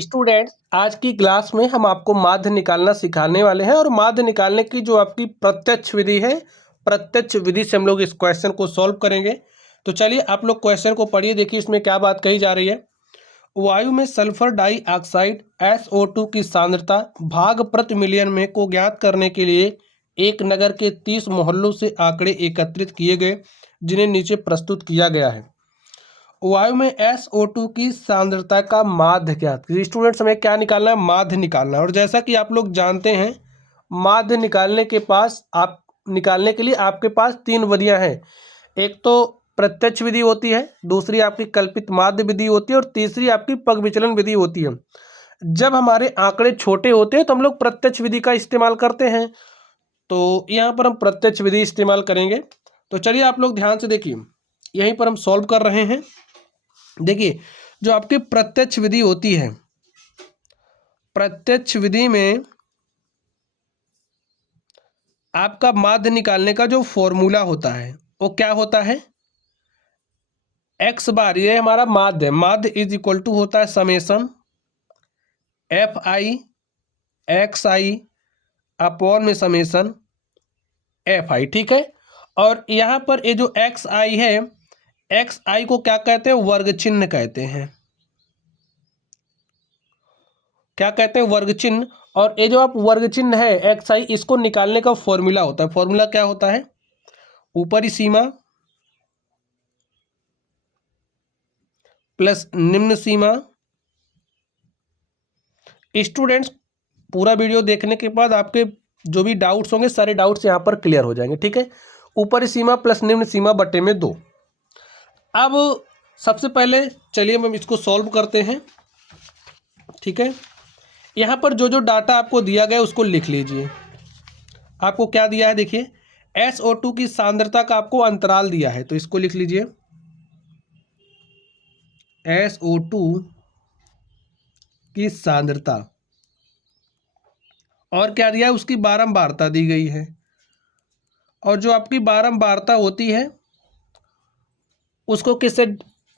Students, आज की class में हम आपको माध्य निकालना सिखाने वाले हैं और माध्य निकालने की जो आपकी प्रत्यक्ष विधि है, प्रत्यक्ष विधि से हम लोग इस क्वेश्चन को सॉल्व करेंगे। तो चलिए आप लोग क्वेश्चन को पढ़िए, देखिए इसमें क्या बात कही जा रही है। वायु में सल्फर डाइऑक्साइड SO2 की सांद्रता भाग प्रति मिलियन में को ज्ञात करने के लिए एक नगर के 30 मोहल्लों से आंकड़े एकत्रित किए गए, जिन्हें नीचे प्रस्तुत किया गया है। वायु में SO2 की सांद्रता का माध्य ज्ञात कीजिए। स्टूडेंट्स, हमें क्या निकालना है? माध्य निकालना है। और जैसा कि आप लोग जानते हैं, माध्य निकालने के लिए आपके पास तीन विधियां हैं। एक तो प्रत्यक्ष विधि होती है, दूसरी आपकी कल्पित माध्य विधि होती है और तीसरी आपकी पग विचलन विधि होती है। जब हमारे आंकड़े छोटे होते हैं तो हम लोग प्रत्यक्ष विधि का इस्तेमाल करते हैं। तो यहाँ पर हम प्रत्यक्ष विधि इस्तेमाल करेंगे। तो चलिए आप लोग ध्यान से देखिए, यहीं पर हम सॉल्व कर रहे हैं। देखिए, जो आपकी प्रत्यक्ष विधि होती है, प्रत्यक्ष विधि में आपका माध्य निकालने का जो फॉर्मूला होता है वो क्या होता है? x बार, ये हमारा माध्य है। माध्य इज इक्वल टू होता है समेशन FI XI अपॉन में समेशन FI, ठीक है। और यहाँ पर ये जो XI है, XI को क्या कहते हैं? वर्ग चिन्ह कहते हैं। क्या कहते हैं? वर्ग चिन्ह। और ये जो आप वर्ग चिन्ह है XI, इसको निकालने का फॉर्मूला होता है। फॉर्मूला क्या होता है? ऊपरी सीमा प्लस निम्न सीमा। स्टूडेंट्स, पूरा वीडियो देखने के बाद आपके जो भी डाउट्स होंगे, सारे डाउट्स यहाँ पर क्लियर हो जाएंगे, ठीक है। ऊपरी सीमा प्लस निम्न सीमा बटे में 2। अब सबसे पहले चलिए हम इसको सॉल्व करते हैं, ठीक है। यहाँ पर जो जो डाटा आपको दिया गया उसको लिख लीजिए। आपको क्या दिया है? देखिए, SO2 की सांद्रता का आपको अंतराल दिया है, तो इसको लिख लीजिए। SO2 की सांद्रता, और क्या दिया है? उसकी बारंबारता दी गई है। और जो आपकी बारंबारता होती है उसको किससे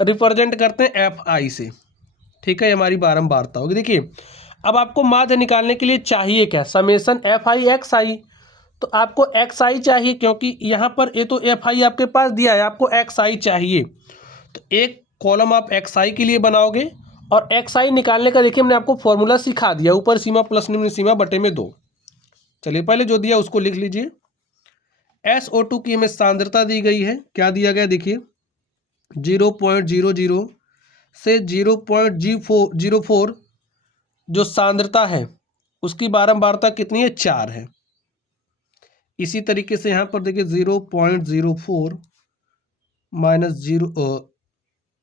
रिप्रेजेंट करते हैं? FI से, ठीक है। हमारी बारंबारता होगी। देखिए, अब आपको माध्य निकालने के लिए चाहिए क्या? Summation FI XI। तो आपको XI चाहिए, क्योंकि यहाँ पर ये तो FI आपके पास दिया है, आपको XI चाहिए। तो एक कॉलम आप XI के लिए बनाओगे और XI निकालने का देखिए हमने आपको फॉर्मूला सिखा दिया, ऊपर सीमा प्लस निम्न सीमा बटे में 2। चलिए पहले जो दिया उसको लिख लीजिए। SO2 की हमें सांद्रता दी गई है, क्या दिया गया? देखिए 0.00 से 0.04 जो सांद्रता है उसकी बारंबारता कितनी है? 4 है। इसी तरीके से यहाँ पर देखिए 0.04 माइनस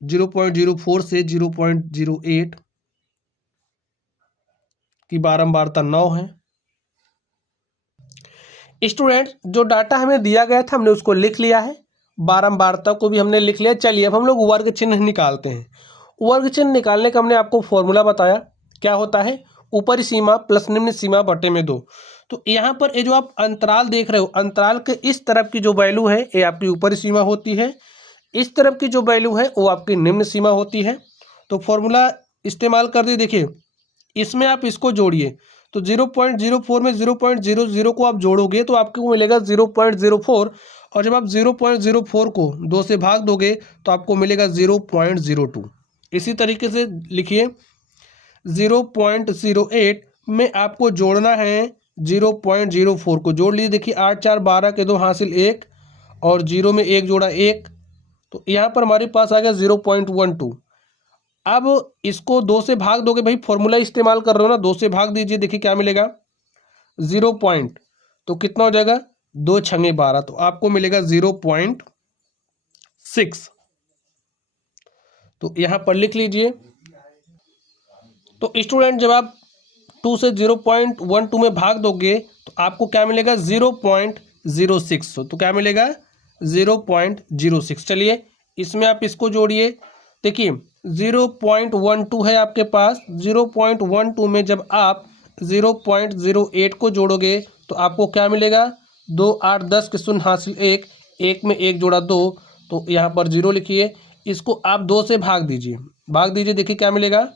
0.04 से 0.08 की बारंबारता 9 है। स्टूडेंट, जो डाटा हमें दिया गया था हमने उसको लिख लिया है, बारंबारता को भी हमने लिख लिया। चलिए अब हम लोग वर्ग चिन्ह निकालते हैं। वर्ग चिन्ह निकालने का हमने आपको फॉर्मूला बताया, क्या होता है? ऊपरी सीमा प्लस निम्न सीमा बटे में 2। तो यहाँ पर ये जो आप अंतराल देख रहे हो, अंतराल के इस तरफ की जो वैल्यू है ये आपकी ऊपरी सीमा होती है, इस तरफ की जो वैल्यू है वो आपकी निम्न सीमा होती है। तो फॉर्मूला इस्तेमाल कर दिए। देखिए, इसमें आप इसको जोड़िए, तो 0.04 में 0.00 को आप जोड़ोगे तो आपको मिलेगा 0.04, और जब आप 0.04 को 2 से भाग दोगे तो आपको मिलेगा 0.02। इसी तरीके से लिखिए, 0.08 में आपको जोड़ना है 0.04 को, जोड़ लीजिए। देखिए 8 4 12 के 2 हासिल 1, और 0 में 1 जोड़ा 1, तो यहाँ पर हमारे पास आ गया 0.12। अब इसको 2 से भाग दोगे, भाई फॉर्मूला इस्तेमाल कर रहे हो ना, 2 से भाग दीजिए। देखिए क्या मिलेगा? 0 पॉइंट, तो कितना हो जाएगा? 2 छंगे 12, तो आपको मिलेगा 0.6। तो यहाँ पर लिख लीजिए। तो स्टूडेंट, जब आप 2 से 0.12 में भाग दोगे तो आपको क्या मिलेगा? 0.06। तो क्या मिलेगा? 0.06। चलिए इसमें आप इसको जोड़िए। देखिए 0.12 है आपके पास, 0.12 में जब आप 0.08 को जोड़ोगे तो आपको क्या मिलेगा? 2 8 10 के शून्य हासिल 1, 1 में 1 जोड़ा 2, तो यहाँ पर 0 लिखिए। इसको आप 2 से भाग दीजिए, देखिए क्या मिलेगा?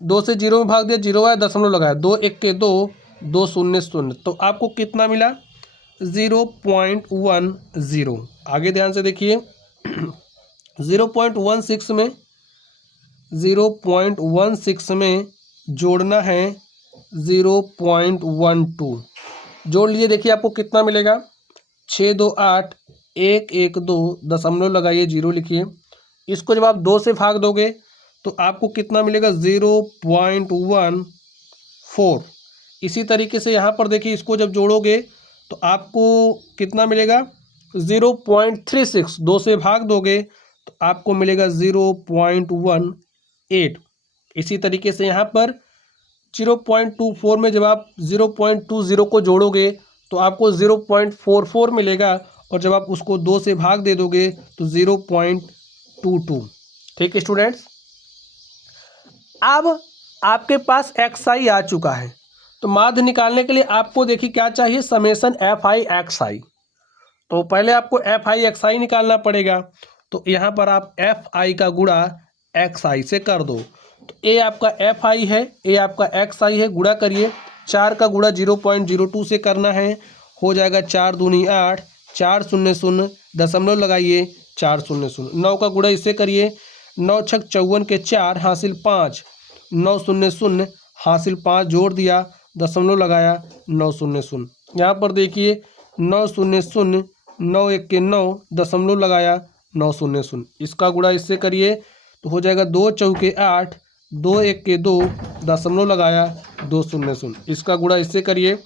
2 से 0 में भाग दिया, 0 आया, दशमलव लगाया, 2 1 के 2, 2 0 0, तो आपको कितना मिला? 0.10। आगे ध्यान से देखिए 0.16 में 0.16 में जोड़ना है 0.12, जोड़ लीजिए। देखिए आपको कितना मिलेगा? 6 2 8, 1 1 2, दशमलव लगाइए, 0 लिखिए। इसको जब आप 2 से भाग दोगे तो आपको कितना मिलेगा? 0.14। इसी तरीके से यहाँ पर देखिए, इसको जब जोड़ोगे तो आपको कितना मिलेगा? 0.36। 2 से भाग दोगे तो आपको मिलेगा 0.18। इसी तरीके से यहाँ पर 0.24 में जब आप 0.20 को जोड़ोगे तो आपको 0.44 मिलेगा, और जब आप उसको 2 से भाग दे दोगे तो 0.22। ठीक है स्टूडेंट्स, अब आपके पास XI आ चुका है, तो माध्य निकालने के लिए आपको देखिए क्या चाहिए? Summation FI XI। तो पहले आपको FI XI निकालना पड़ेगा, तो यहाँ पर आप FI का गुणा XI से कर दो। तो A आपका FI है, A आपका XI है, गुणा करिए। 4 का गुणा 0.02 से करना है, हो जाएगा 4 दूनी 8, 4 0 0, दशमलव लगाइए, 4 0 0। 9 का गुणा इससे करिए, 9 छक 54 के 4, हासिल 5, 9 0 0, हासिल 5, जोड़ दिया, दशमलव लगाया, 9 0 0। यहाँ पर देखिए 9 0 0, 9 1 के 9, दशमलव लगाया, 9 0 0। इसका गुणा इससे करिए तो हो जाएगा 2 चौके 8, 2 1 के 2, दशमलव लगाया, 2 0 0। इसका गुणा इससे करिए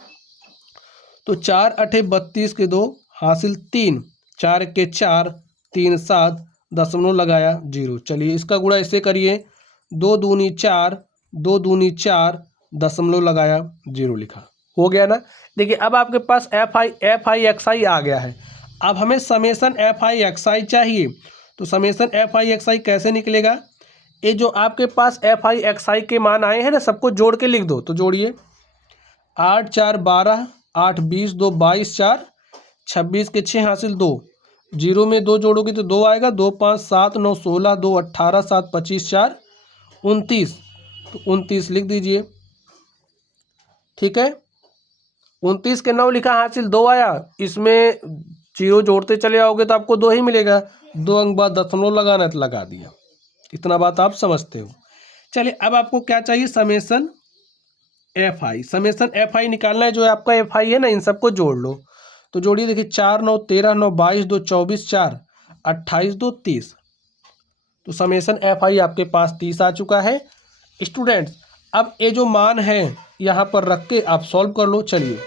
तो 4 8 32 के 2, हासिल 3, 4 1 के 4, 3 7, दशमलव लगाया, 0। चलिए इसका गुणा इससे करिए, 2 दूनी 4, 2 दूनी 4, दशमलव लगाया, 0 लिखा। हो गया ना? देखिए अब आपके पास FI XI आ गया है। अब हमें समेसन FI XI चाहिए, तो समेसन FI XI कैसे निकलेगा? ये जो आपके पास FI XI के मान आए हैं ना, सबको जोड़ के लिख दो। तो जोड़िए, 8 4 12, 8 20, 2 22, 4 26 के 6, हासिल 2, 0 में 2 जोड़ोगे तो 2 आएगा, 2 5 7 9 16, 2 18, 7 25, 4 29, तो 29 लिख दीजिए। ठीक है, 29 के 9 लिखा, हासिल 2 आया। इसमें 0 जोड़ते चले आओगे तो आपको 2 ही मिलेगा। 2 अंक बाद दशमलव लगाना है तो लगा दिया। इतना बात आप समझते हो। चलिए अब आपको क्या चाहिए? Summation FI। समेसन FI निकालना है, जो आपका FI है ना, इन सबको जोड़ लो। तो जोड़िए, देखिए 4 9 13, 9 22, 2 24, 4 28, 2 30। तो समेसन FI आपके पास 30 आ चुका है। स्टूडेंट्स अब ये जो मान है यहाँ पर रख के आप सॉल्व कर लो। चलिए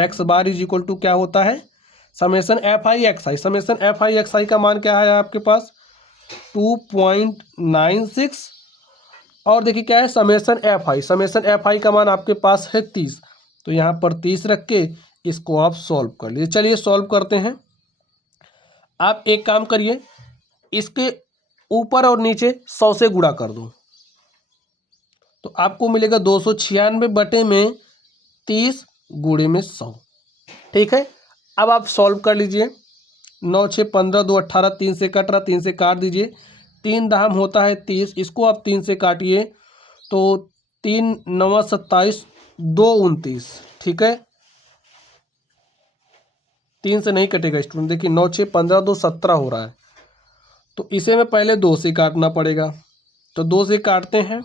x bar is equal to क्या होता है? Summation FI XI। Summation FI XI का मान क्या है आपके पास? 2.96। और देखिए क्या है? Summation FI। समेसन FI का मान आपके पास है 30, तो यहाँ पर 30 रख के इसको आप सॉल्व कर लीजिए। चलिए सॉल्व करते हैं। आप एक काम करिए, इसके ऊपर और नीचे 100 से गुणा कर दो, तो आपको मिलेगा 296 बटे में 30 गुणे में 100। ठीक है, अब आप सॉल्व कर लीजिए। 9 6 15, 2 18, 3 से कट रहा, 3 से काट दीजिए। 3 दाम होता है 30, इसको आप 3 से काटिए तो 3 9 27, 2 29। ठीक है, 3 से नहीं कटेगा स्टूडेंट। देखिए 9 6 15, 2 17 हो रहा है, तो इसे में पहले 2 से काटना पड़ेगा। तो 2 से काटते हैं,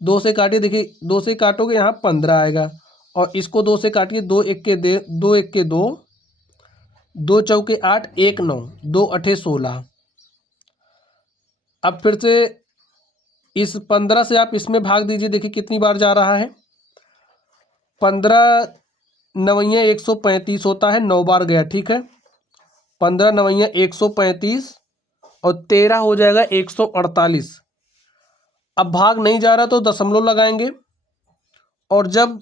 2 से काटिए। देखिए 2 से काटोगे यहाँ 15 आएगा, और इसको 2 से काटिए। 2 1 के 2, 2 चौके 8, 1 9, 2 8 16। अब फिर से इस 15 से आप इसमें भाग दीजिए, देखिए कितनी बार जा रहा है। 15 नवैया 135 होता है, 9 बार गया। ठीक है, 15 नवैया 135 और 13 हो जाएगा 148। अब भाग नहीं जा रहा तो दशमलव लगाएंगे, और जब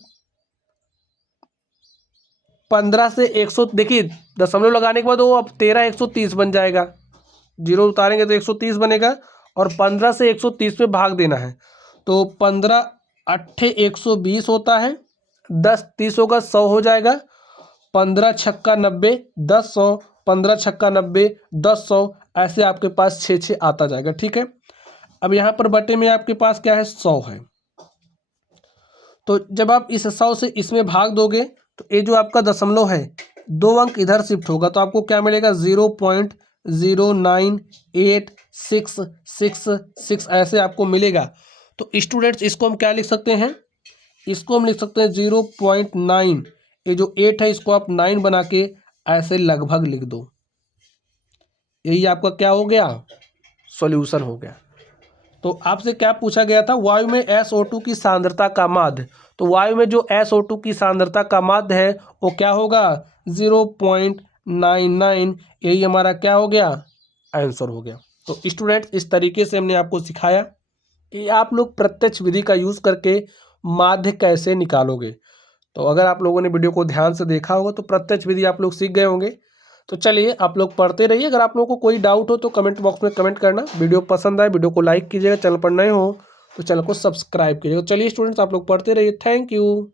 15 से 100, देखिए दशमलव लगाने के बाद वो अब 13 130 बन जाएगा। 0 उतारेंगे तो 130 बनेगा, और 15 से 130 पे भाग देना है। तो 15 8 120 होता है, 10 30 होगा, 100 हो जाएगा। 15 छक्का 90, 10 100, 15 छक्का 90, 10 100, ऐसे आपके पास 6 6 आता जाएगा। ठीक है, अब यहाँ पर बटे में आपके पास क्या है, 100 है। तो जब आप इस 100 से इसमें भाग दोगे तो ये जो आपका दशमलव है 2 अंक इधर शिफ्ट होगा तो आपको क्या मिलेगा, 0.0986666 ऐसे आपको मिलेगा। तो स्टूडेंट्स इसको हम क्या लिख सकते हैं, इसको हम लिख सकते हैं 0.9, ये जो 8 है इसको आप 9 बना के ऐसे लगभग लिख दो। यही आपका क्या हो गया, सॉल्यूशन हो गया। तो आपसे क्या पूछा गया था, वायु में SO2 की सांद्रता का माध्य। तो वायु में जो SO2 की सांद्रता का माध्य है वो क्या होगा, 0.99। यही हमारा क्या हो गया, आंसर हो गया। तो स्टूडेंट्स इस तरीके से हमने आपको सिखाया कि आप लोग प्रत्यक्ष विधि का यूज़ करके माध्य कैसे निकालोगे। तो अगर आप लोगों ने वीडियो को ध्यान से देखा होगा तो प्रत्यक्ष विधि आप लोग सीख गए होंगे। तो चलिए आप लोग पढ़ते रहिए। अगर आप लोगों को कोई डाउट हो तो कमेंट बॉक्स में कमेंट करना। वीडियो पसंद आए वीडियो को लाइक कीजिएगा, चैनल पर नए हो तो चैनल को सब्सक्राइब कीजिएगा। चलिए स्टूडेंट्स आप लोग पढ़ते रहिए। Thank you.